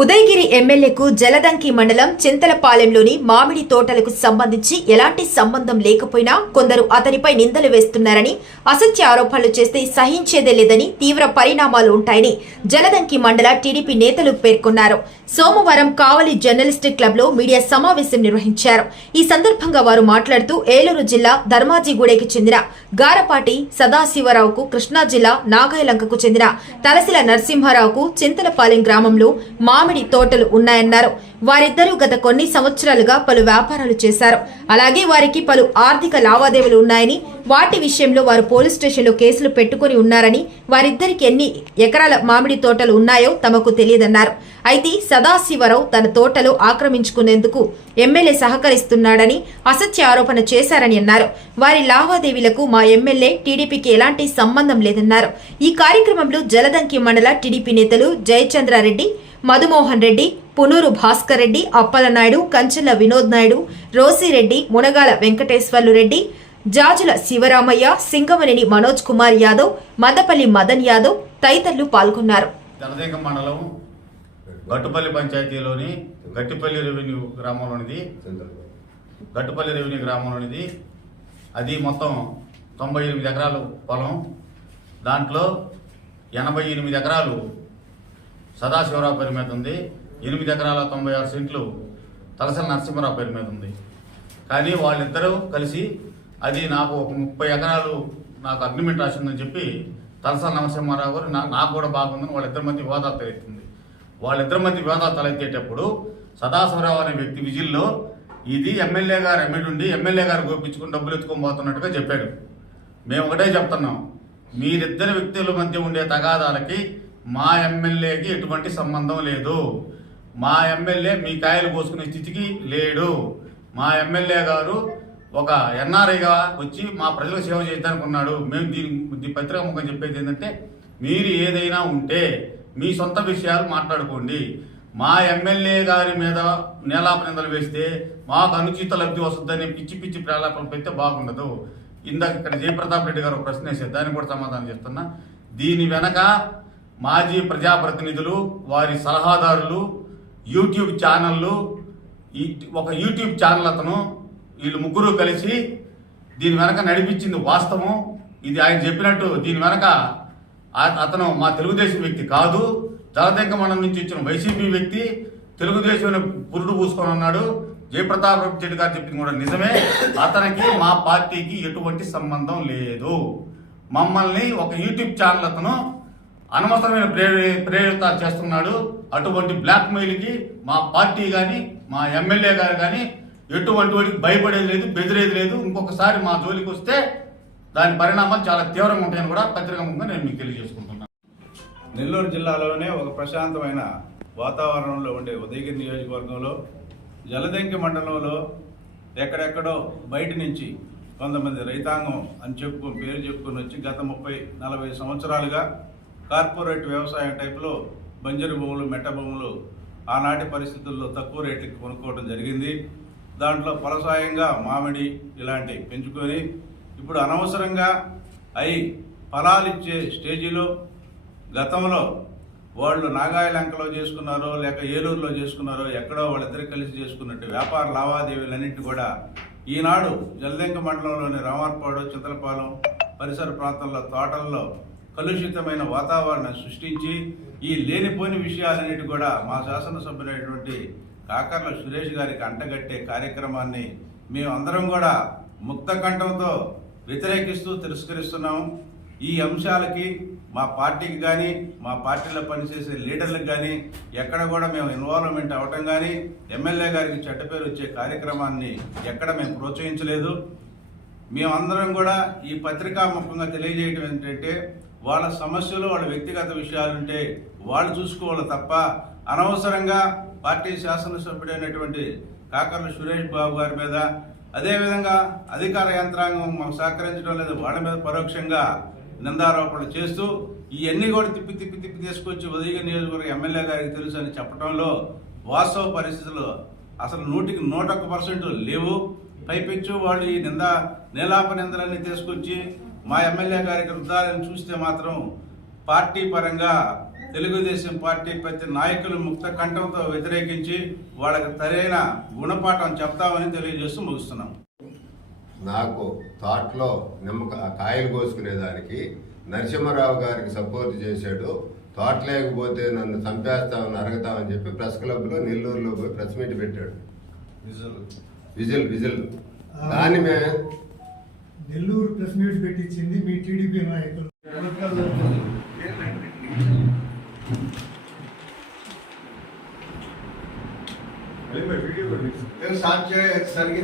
ఉదయగిరి ఎమ్మెల్యేకు జలదంకి మండలం చింతలపాలెంలోని మామిడి తోటలకు సంబంధించి ఎలాంటి సంబంధం లేకపోయినా కొందరు అతనిపై నిందలు వేస్తున్నారని, అసత్య ఆరోపణలు చేస్తే సహించేదే లేదని, తీవ్ర పరిణామాలు ఉంటాయని జలదంకి మండల టీడీపీ నేతలు పేర్కొన్నారు. సోమవారం కావలి జర్నలిస్ట్ క్లబ్ లో మీడియా సమావేశం నిర్వహించారు. ఈ సందర్భంగా వారు మాట్లాడుతూ ఏలూరు జిల్లా ధర్మాజిగూడెకి చెందిన గారపాటి సదాశివరావుకు, కృష్ణా జిల్లా నాగాయలంకకు చెందిన తలసిల నరసింహారావుకు చింతలపాలెం గ్రామంలో మామిడి తోటలు ఉన్నాయన్నారు. వారిద్దరూ గత కొన్ని సంవత్సరాలుగా పలు వ్యాపారాలు చేశారు. అలాగే వారికి పలు ఆర్థిక లావాదేవీలు ఉన్నాయని, వాటి విషయంలో వారు పోలీస్ స్టేషన్లో కేసులు పెట్టుకుని ఉన్నారని, వారిద్దరికి ఎన్ని ఎకరాల మామిడి తోటలు ఉన్నాయో తమకు తెలియదన్నారు. అయితే సదాశివరావు తన తోటలు ఆక్రమించుకునేందుకు ఎమ్మెల్యే సహకరిస్తున్నాడని అసత్య ఆరోపణ చేశారని అన్నారు. వారి లావాదేవీలకు మా ఎమ్మెల్యే టీడీపీకి ఎలాంటి సంబంధం లేదన్నారు. ఈ కార్యక్రమంలో జలదంకి మండల టీడీపీ నేతలు జయచంద్రారెడ్డి, మధుమోహన్ రెడ్డి, పునూరు భాస్కర్ రెడ్డి, అప్పలనాయుడు, కంచెల వినోద్ నాయుడు, రోసిరెడ్డి, మునగాల వెంకటేశ్వర్లు రెడ్డి, జాజుల శివరామయ్య, సింగమనేని మనోజ్ కుమార్ యాదవ్, మదపల్లి మదన్ యాదవ్ తదితరులు పాల్గొన్నారు. జలదంకి మండలం గట్టుపల్లి పంచాయతీలోని గట్టిపల్లి రెవెన్యూ గ్రామంలోనిది అది మొత్తం 98 ఎకరాలు పొలం. దాంట్లో 88 ఎకరాలు సదాశివరావు పేరు మీద ఉంది. 8 ఎకరాల 96 సెంట్లు తలసల నరసింహారావు పేరు మీద ఉంది. కానీ వాళ్ళిద్దరూ కలిసి అది నాకు ఒక 30 ఎకరాలు నాకు అగ్రిమెంట్ రాసిందని చెప్పి తలసల నరసింహారావు గారు నాకు కూడా బాగుందని వాళ్ళిద్దరి మధ్య వివాదాలు తలెత్తింది. వాళ్ళిద్దరి మధ్య వివాదాలు తలెత్తేటప్పుడు సదాశివరావు అనే వ్యక్తి విజిల్లో ఇది ఎమ్మెల్యే గారు ఎమ్మెల్యే ఎమ్మెల్యే గారు గోపించుకుని డబ్బులు ఎత్తుకోబోతున్నట్టుగా చెప్పాడు. మేము ఒకటే చెప్తున్నాం, మీరిద్దరు వ్యక్తుల మధ్య ఉండే తగాదాలకి మా ఎమ్మెల్యేకి ఎటువంటి సంబంధం లేదు. మా ఎమ్మెల్యే మీ కాయలు కోసుకునే స్థితికి లేడు. మా ఎమ్మెల్యే గారు ఒక ఎన్ఆర్ఐగా వచ్చి మా ప్రజలకు సేవ చేయడానికి ఉన్నాడు. మేము దీని పత్రికా ముఖం చెప్పేది ఏంటంటే, మీరు ఏదైనా ఉంటే మీ సొంత విషయాలు మాట్లాడుకోండి. మా ఎమ్మెల్యే గారి మీద నేలాపనిందలు వేస్తే మాకు అనుచిత లబ్ధి వస్తుందని పిచ్చి పిచ్చి ప్రేలాపనలు పెడితే బాగుండదు. ఇందాక ఇక్కడ జయప్రతాప్ రెడ్డి గారు ప్రశ్న వేసారు, దానికి కూడా సమాధానం చెప్తున్నా. దీని వెనక మాజీ ప్రజాప్రతినిధులు, వారి సలహాదారులు, యూట్యూబ్ ఛానళ్ళు, ఒక యూట్యూబ్ ఛానల్ అతను, వీళ్ళు ముగ్గురు కలిసి దీని వెనక నడిపించింది వాస్తవం. ఇది ఆయన చెప్పినట్టు దీని వెనక అతను మా తెలుగుదేశం వ్యక్తి కాదు, జలదంకి మండలం నుంచి ఇచ్చిన వైసీపీ వ్యక్తి, తెలుగుదేశం పురుడు పూసుకొని ఉన్నాడు. జయప్రతాప్ రెడ్డి గారు చెప్పింది కూడా నిజమే. అతనికి మా పార్టీకి ఎటువంటి సంబంధం లేదు. మమ్మల్ని ఒక యూట్యూబ్ ఛానల్ అతను అనవసరమైన ప్రేరిత చేస్తున్నాడు. అటువంటి బ్లాక్ మెయిల్కి మా పార్టీ కానీ మా ఎమ్మెల్యే గారు కానీ ఎటువంటి వాడికి భయపడేది లేదు, బెదిరేది లేదు. ఇంకొకసారి మా జోలికి వస్తే దాని పరిణామాలు చాలా తీవ్రంగా ఉంటాయని కూడా పత్రికాముఖంగా నేను మీకు తెలియజేసుకుంటున్నాను. నెల్లూరు జిల్లాలోనే ఒక ప్రశాంతమైన వాతావరణంలో ఉండే ఉదయగిరి నియోజకవర్గంలో జలదంకి మండలంలో ఎక్కడెక్కడో బయట నుంచి కొంతమంది రైతాంగం అని పేరు చెప్పుకొని వచ్చి గత 30-40 సంవత్సరాలుగా కార్పొరేట్ వ్యవసాయం టైపులో బంజరు భూములు, మెట్ట భూములు ఆనాటి పరిస్థితుల్లో తక్కువ రేట్లకి కొనుక్కోవడం జరిగింది. దాంట్లో ఫలసాయంగా మామిడి ఇలాంటివి పెంచుకొని ఇప్పుడు అనవసరంగా అవి ఫలాలు ఇచ్చే స్టేజీలో గతంలో వాళ్ళు నాగాయలంకలో చేసుకున్నారో లేక ఏలూరులో చేసుకున్నారో ఎక్కడో వాళ్ళిద్దరు కలిసి చేసుకున్నట్టు వ్యాపార లావాదేవీలన్నింటి కూడా ఈనాడు జలదంకి మండలంలోని రామార్పాడు, చింతలపాలెం పరిసర ప్రాంతాల్లో తోటల్లో కలుషితమైన వాతావరణం సృష్టించి ఈ లేనిపోని విషయాలన్నిటి కూడా మా శాసనసభ్యులైనటువంటి కాకర్ల సురేష్ గారికి అంటగట్టే కార్యక్రమాన్ని మేమందరం కూడా ముక్త కంఠంతో వ్యతిరేకిస్తూ తిరస్కరిస్తున్నాము. ఈ అంశాలకి మా పార్టీకి కానీ మా పార్టీలో పనిచేసే లీడర్లకు కానీ ఎక్కడ కూడా మేము ఇన్వాల్వ్మెంట్ అవ్వటం కానీ ఎమ్మెల్యే గారికి చెడ్డ పేరు వచ్చే కార్యక్రమాన్ని ఎక్కడ మేము ప్రోత్సహించలేదు. మేమందరం కూడా ఈ పత్రికా ముఖంగా తెలియజేయటం ఏంటంటే, వాళ్ళ సమస్యలు, వాళ్ళ వ్యక్తిగత విషయాలుంటే వాళ్ళు చూసుకోవాలి తప్ప అనవసరంగా పార్టీ శాసనసభ్యుడైనటువంటి కాకర్ల సురేష్ బాబు గారి మీద, అదేవిధంగా అధికార యంత్రాంగం మాకు సహకరించడం లేదు వాళ్ళ మీద పరోక్షంగా నిందారోపణలు చేస్తూ ఇవన్నీ కూడా తిప్పి తీసుకొచ్చి ఉదయగిరి నియోజకవర్గ ఎమ్మెల్యే గారికి తెలుసు అని చెప్పడంలో వాస్తవ పరిస్థితులు అసలు 100% లేవు. పైపెచ్చు వాళ్ళు ఈ నేలాప నిందలన్నీ తీసుకొచ్చి మా ఎమ్మెల్యే గారికి వృద్ధాలను చూస్తే మాత్రం పార్టీ పరంగా తెలుగుదేశం పార్టీ ప్రతి నాయకులు ముక్త కంఠంతో వ్యతిరేకించి వాళ్ళకి సరైన గుణపాఠం చెప్తామని తెలియజేస్తూ ముగిస్తున్నాం. నాకు తోటలో కాయలు కోసుకునేదానికి నరసింహారావు గారికి సపోర్ట్ చేశాడు. తోట లేకపోతే నన్ను చంపేస్తామని అరగతామని చెప్పి ప్రెస్ క్లబ్లో నెల్లూరులో పోయి ప్రెస్ మీట్ పెట్టాడు. విజిల్ దాన్ని మేము నెల్లూరు ప్రెస్ మీట్ పెట్టించింది మీ టీడీపీ నాయకులు. సాధ్య సరిగ్గా